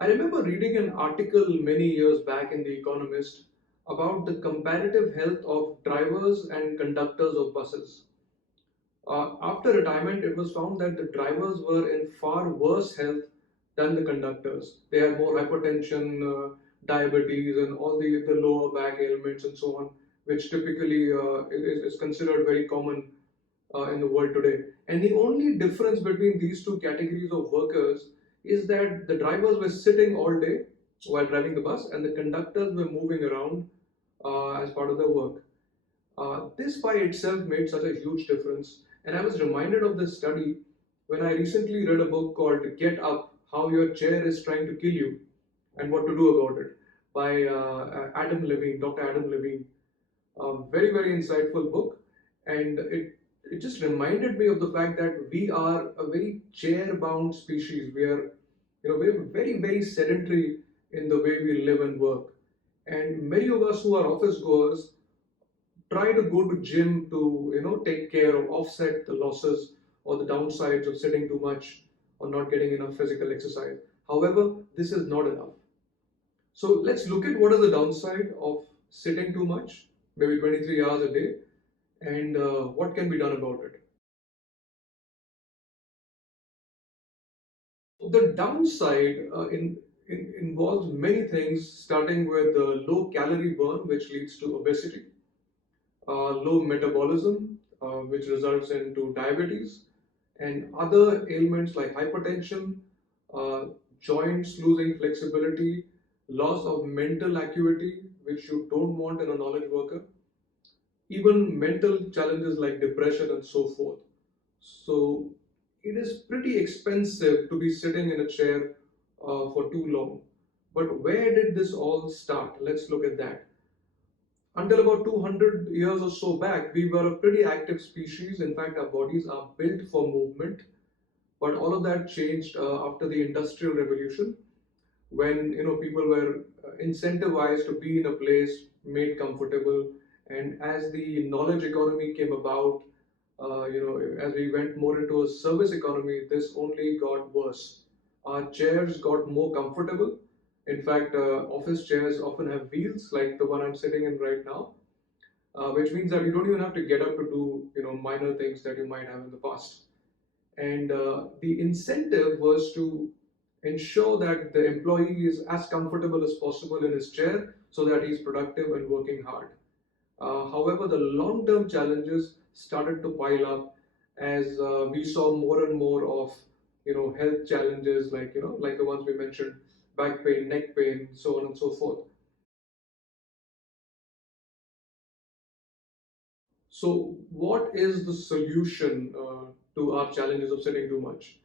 I remember reading an article many years back in The Economist about the comparative health of drivers and conductors of buses. After retirement, it was found that the drivers were in far worse health than the conductors. They had more hypertension, diabetes, and all the lower back ailments and so on, which typically is considered very common in the world today. And the only difference between these two categories of workers is that the drivers were sitting all day while driving the bus, and the conductors were moving around as part of their work. This by itself made such a huge difference. And I was reminded of this study when I recently read a book called Get Up: How Your Chair is Trying to Kill You and What to Do About It by Adam Levine, Dr. Adam Levine. Very, very insightful book. And it just reminded me of the fact that we are a very chair bound species. We are, we're very, very sedentary in the way we live and work. And many of us who are office goers try to go to gym to take care of offset the losses or the downsides of sitting too much or not getting enough physical exercise. However, this is not enough. So let's look at what is the downside of sitting too much, maybe 23 hours a day, and what can be done about it. The downside involves many things, starting with the low calorie burn, which leads to obesity, low metabolism, which results into diabetes, and other ailments like hypertension, uh, joints losing flexibility, loss of mental acuity, which you don't want in a knowledge worker, even mental challenges like depression and so forth. So it is pretty expensive to be sitting in a chair for too long. But where did this all start? Let's look at that. Until about 200 years or so back, we were a pretty active species. In fact, our bodies are built for movement. But all of that changed after the Industrial Revolution, when people were incentivized to be in a place, made comfortable, and as the knowledge economy came about, as we went more into a service economy, this only got worse. Our chairs got more comfortable. In fact, office chairs often have wheels, like the one I'm sitting in right now, which means that you don't even have to get up to do minor things that you might have in the past. And the incentive was to ensure that the employee is as comfortable as possible in his chair so that he's productive and working hard. However, the long-term challenges started to pile up as we saw more and more of health challenges like like the ones we mentioned, back pain, neck pain, so on and so forth. So, what is the solution to our challenges of sitting too much?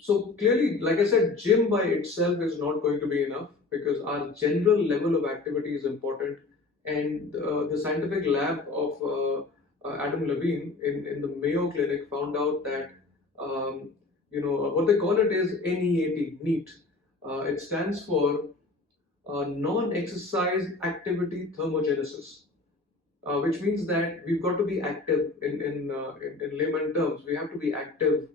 So clearly, like I said, gym by itself is not going to be enough because our general level of activity is important. And the scientific lab of Adam Levine in the Mayo Clinic found out that what they call it is NEAT, NEAT. It stands for non-exercise activity thermogenesis, which means that we've got to be active in layman terms. We have to be active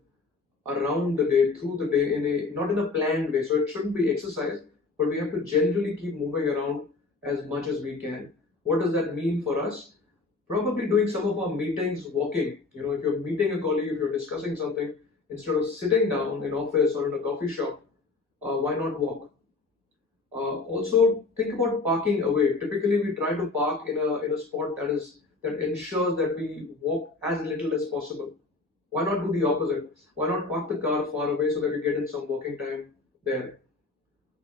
around the day, through the day, in a not in a planned way. So it shouldn't be exercise, but we have to generally keep moving around as much as we can. What does that mean for us? Probably doing some of our meetings walking. If you're meeting a colleague, if you're discussing something, instead of sitting down in office or in a coffee shop, why not walk? Also, think about parking away. Typically, we try to park in a spot that ensures that we walk as little as possible. Why not do the opposite? Why not park the car far away so that you get in some walking time there?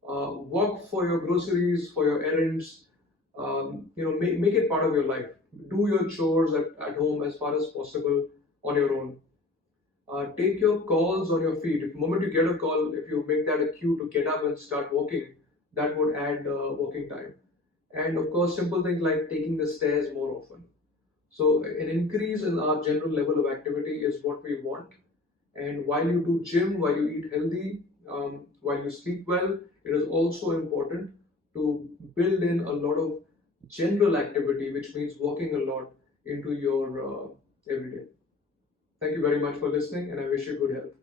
Walk for your groceries, for your errands. Make it part of your life. Do your chores at home as far as possible on your own. Take your calls on your feet. If the moment you get a call, if you make that a cue to get up and start walking, that would add walking time. And of course, simple things like taking the stairs more often. So an increase in our general level of activity is what we want. And while you do gym, while you eat healthy, while you sleep well, it is also important to build in a lot of general activity, which means walking a lot into your everyday. Thank you very much for listening, and I wish you good health.